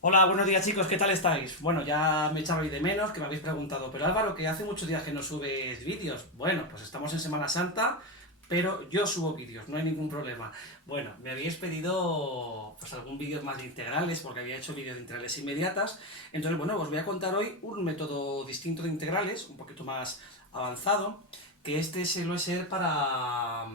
Hola, buenos días chicos, ¿qué tal estáis? Bueno, ya me echabais de menos, que me habéis preguntado, pero Álvaro, que hace muchos días que no subes vídeos. Bueno, pues estamos en Semana Santa, pero yo subo vídeos, no hay ningún problema. Bueno, me habéis pedido pues algún vídeo más de integrales, porque había hecho vídeos de integrales inmediatas. Entonces, bueno, os voy a contar hoy un método distinto de integrales, un poquito más avanzado, que este suele ser para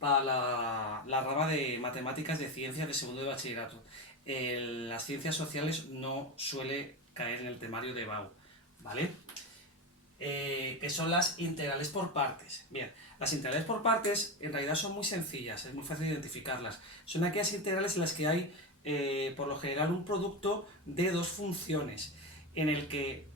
la rama de matemáticas de ciencias de segundo de bachillerato. Las ciencias sociales no suele caer en el temario de BAU, ¿vale? Que son las integrales por partes. Bien, las integrales por partes en realidad son muy sencillas, es muy fácil identificarlas. Son aquellas integrales en las que hay, por lo general, un producto de dos funciones, en el que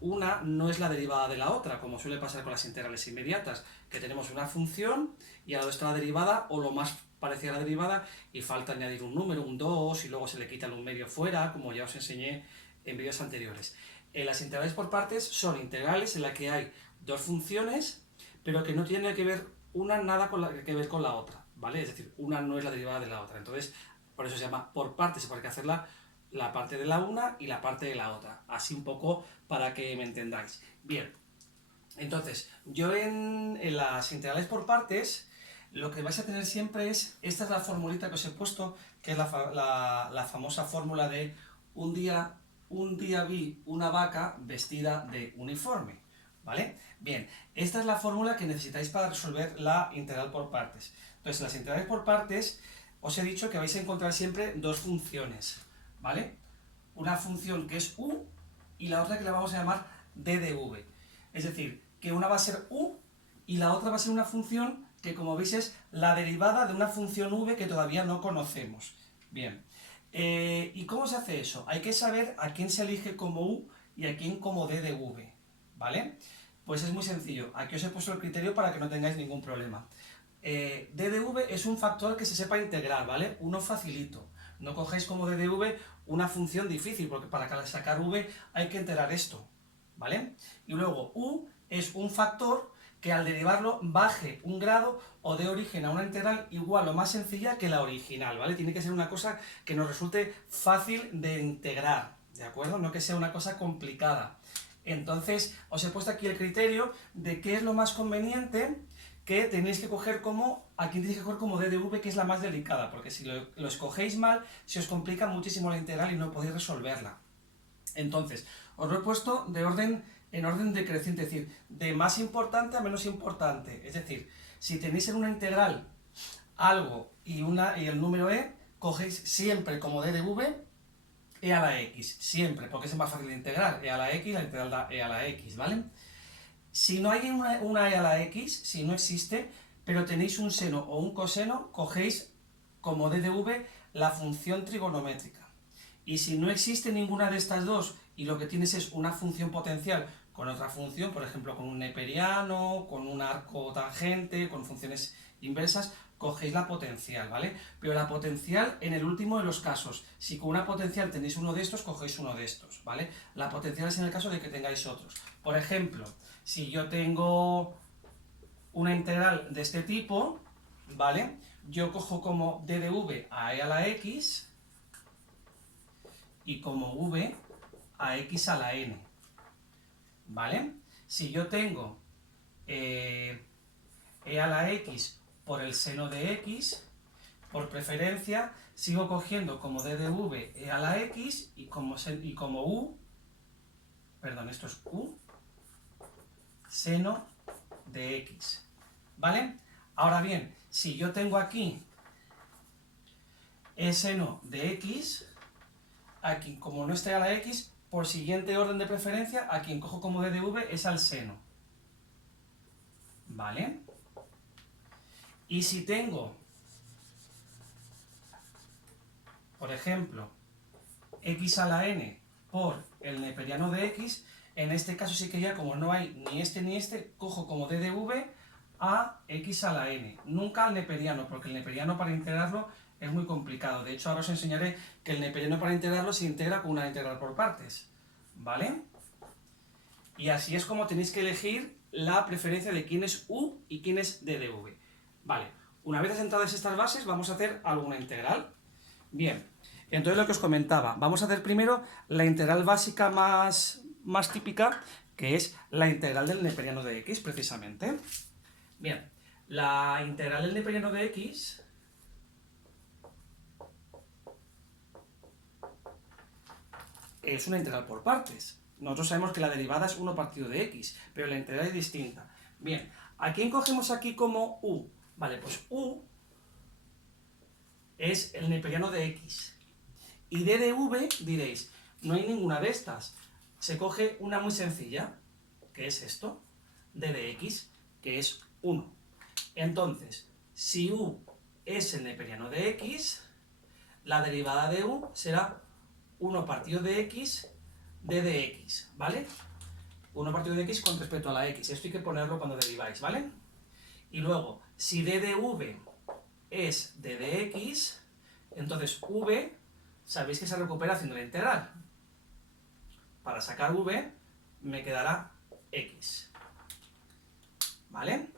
una no es la derivada de la otra, como suele pasar con las integrales inmediatas, que tenemos una función y al lado está la derivada o lo más parecido a la derivada y falta añadir un número, un 2 y luego se le quita el un medio fuera, como ya os enseñé en vídeos anteriores. Las integrales por partes son integrales en las que hay dos funciones, pero que no tienen que ver una nada que ver con la otra, ¿vale? Es decir, una no es la derivada de la otra. Entonces, por eso se llama por partes, porque hay que hacer la parte de la una y la parte de la otra. Así un poco para que me entendáis. Bien, entonces, yo en las integrales por partes, lo que vais a tener siempre esta es la formulita que os he puesto, que es la famosa fórmula de un día, un día vi una vaca vestida de uniforme, ¿vale? Bien, esta es la fórmula que necesitáis para resolver la integral por partes. Entonces, las integrales por partes, os he dicho que vais a encontrar siempre dos funciones, ¿vale? Una función que es u y la otra que le vamos a llamar d de v. Es decir, que una va a ser u y la otra va a ser una función que, como veis, es la derivada de una función v que todavía no conocemos. Bien, ¿y cómo se hace eso? Hay que saber a quién se elige como u y a quién como d de v, ¿vale? Pues es muy sencillo. Aquí os he puesto el criterio para que no tengáis ningún problema. D de v es un factor que se sepa integrar, ¿vale? Uno facilito. No cogéis como d de v una función difícil, porque para sacar v hay que integrar esto, ¿vale? Y luego u es un factor que al derivarlo baje un grado o dé origen a una integral igual o más sencilla que la original, ¿vale? Tiene que ser una cosa que nos resulte fácil de integrar, ¿de acuerdo? No que sea una cosa complicada. Entonces, os he puesto aquí el criterio de qué es lo más conveniente que tenéis que coger como, aquí tenéis que coger como d de v, que es la más delicada, porque si lo escogéis mal, se os complica muchísimo la integral y no podéis resolverla. Entonces, os lo he puesto en orden decreciente, es decir, de más importante a menos importante. Es decir, si tenéis en una integral algo y el número e, cogéis siempre como d de v e a la x, siempre, porque es más fácil de integrar. E a la x, la integral da e a la x, ¿vale? Si no hay una e a la x, si no existe, pero tenéis un seno o un coseno, cogéis como d de v la función trigonométrica. Y si no existe ninguna de estas dos y lo que tienes es una función potencial con otra función, por ejemplo con un neperiano, con un arco tangente, con funciones inversas, cogéis la potencial, ¿vale? Pero la potencial en el último de los casos. Si con una potencial tenéis uno de estos, cogéis uno de estos, ¿vale? La potencial es en el caso de que tengáis otros. Por ejemplo, si yo tengo una integral de este tipo, ¿vale? Yo cojo como d de v a e a la x y como v a x a la n, ¿vale? Si yo tengo e a la x por el seno de x, por preferencia sigo cogiendo como d de v e a la x y como u, perdón, esto es u, seno de x, ¿vale? Ahora bien, si yo tengo aquí e seno de x, aquí como no esté a la x, por siguiente orden de preferencia, a quien cojo como d de v es al seno, ¿vale? Y si tengo, por ejemplo, x a la n por el neperiano de x, en este caso sí que ya como no hay ni este, cojo como d de v a x a la n, nunca al neperiano, porque el neperiano para integrarlo es muy complicado. De hecho, ahora os enseñaré que el neperiano para integrarlo se integra con una integral por partes, ¿vale? Y así es como tenéis que elegir la preferencia de quién es u y quién es d de v. Vale, una vez asentadas estas bases, vamos a hacer alguna integral. Bien, Entonces lo que os comentaba, vamos a hacer primero la integral básica más típica, que es la integral del neperiano de x, precisamente. Bien, la integral del neperiano de x es una integral por partes. Nosotros sabemos que la derivada es 1 partido de x, pero la integral es distinta. Bien, ¿a quién cogemos aquí como u? Vale, pues u es el neperiano de x. Y d de v, diréis, no hay ninguna de estas. Se coge una muy sencilla, que es esto, d de x, que es 1. Entonces, si u es el neperiano de x, la derivada de u será 1 partido de x, d de x, ¿vale? 1 partido de x con respecto a la x. Esto hay que ponerlo cuando deriváis, ¿vale? Y luego, si d de v es d de x, entonces v, sabéis que se recupera haciendo la integral. Para sacar v, me quedará x. ¿Vale?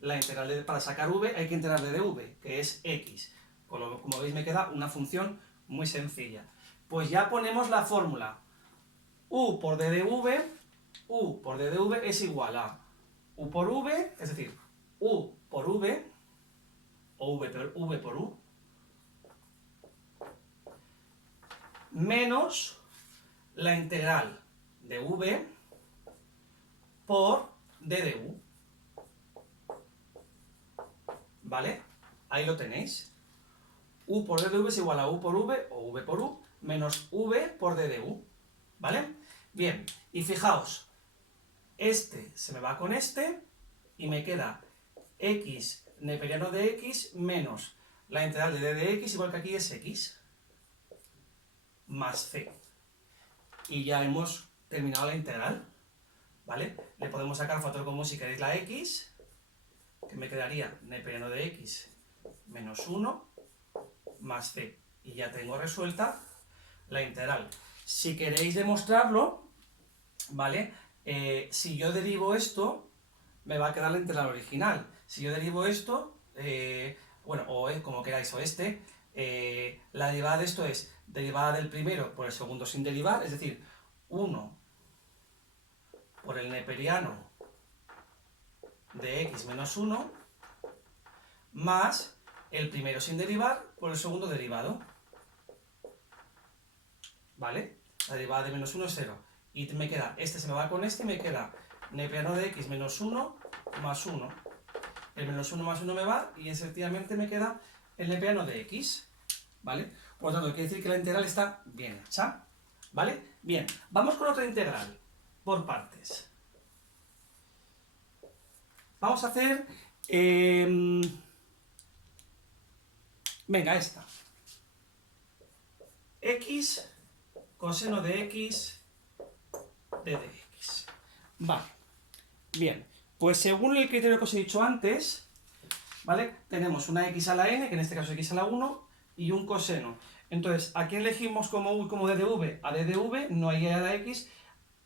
La integral para sacar v hay que integrar d de v, que es x. Como veis, me queda una función muy sencilla. Pues ya ponemos la fórmula. U por d de v es igual a u por v, es decir, u por v, o v por u, menos la integral de v por d de u. ¿Vale? Ahí lo tenéis. U por d de v es igual a u por v, o v por u, menos v por d de u. ¿Vale? Bien, y fijaos, este se me va con este, y me queda x neperiano de x menos la integral de d de x, igual que aquí es x, más c. Y ya hemos terminado la integral, ¿vale? Le podemos sacar factor común si queréis la x, que me quedaría neperiano de x menos 1 más c. Y ya tengo resuelta la integral. Si queréis demostrarlo, ¿vale? Si yo derivo esto, me va a quedar la integral original. Si yo derivo esto, bueno, o como queráis, o la derivada de esto es derivada del primero por el segundo sin derivar, es decir, 1 por el neperiano de x menos 1 más el primero sin derivar por el segundo derivado. ¿Vale? La derivada de menos 1 es 0. Y me queda, este se me va con este y me queda neperiano de x menos 1 más 1. El menos 1 más 1 me va y efectivamente me queda el neperiano de x. ¿Vale? Por lo tanto, quiere decir que la integral está bien hecha. ¿Vale? Bien, vamos con otra integral por partes. Vamos a hacer... venga, esta. X coseno de x d de x. Vale. Bien, pues según el criterio que os he dicho antes, ¿vale? Tenemos una x a la n, que en este caso es x a la 1, y un coseno. Entonces, ¿a quién elegimos como u y como d de v? A d de v, no hay a la x,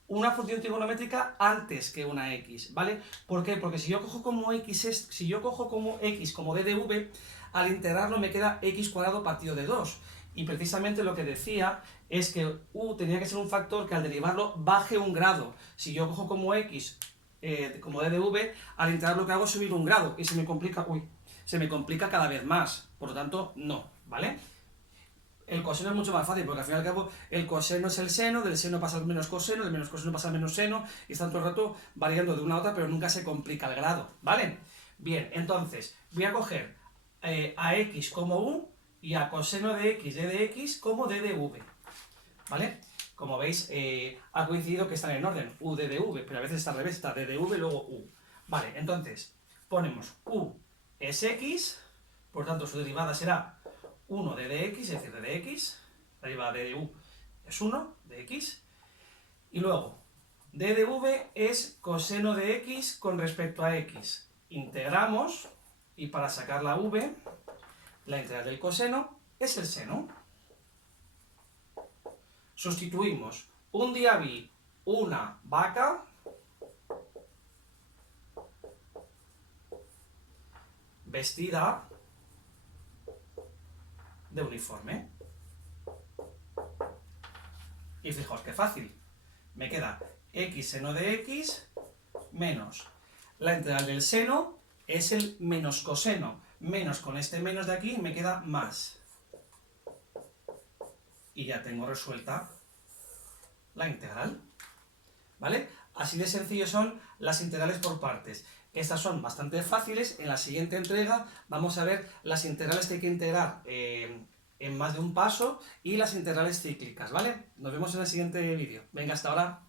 una función trigonométrica antes que una x, ¿vale? ¿Por qué? Porque si yo cojo como x, como d de v, al integrarlo me queda x cuadrado partido de 2. Y precisamente lo que decía es que u tenía que ser un factor que al derivarlo baje un grado. Si yo cojo como x, como d de v, al integrar lo que hago es subir un grado y se me complica cada vez más. Por lo tanto, no, ¿vale? El coseno es mucho más fácil, porque al fin y al cabo el coseno es el seno, del seno pasa al menos coseno, del menos coseno pasa al menos seno, y están todo el rato variando de una a otra, pero nunca se complica el grado, ¿vale? Bien, entonces, voy a coger a x como u y a coseno de x, d de x como d de v, ¿vale? Como veis, ha coincidido que están en orden, u, d de v, pero a veces está al revés, está d de v, luego u. Vale, entonces, ponemos u es x, por tanto su derivada será 1 de dx, es decir, de dx, la derivada de u es 1 de x, y luego d de v es coseno de x con respecto a x. Integramos, y para sacar la v, la integral del coseno es el seno. Sustituimos, un día vi una vaca vestida de uniforme. Y fijaos qué fácil. Me queda x seno de x menos la integral del seno es el menos coseno. Menos con este menos de aquí me queda más. Y ya tengo resuelta la integral. ¿Vale? Así de sencillo son las integrales por partes. Estas son bastante fáciles. En la siguiente entrega vamos a ver las integrales que hay que integrar en más de un paso y las integrales cíclicas, ¿vale? Nos vemos en el siguiente vídeo. Venga, hasta ahora.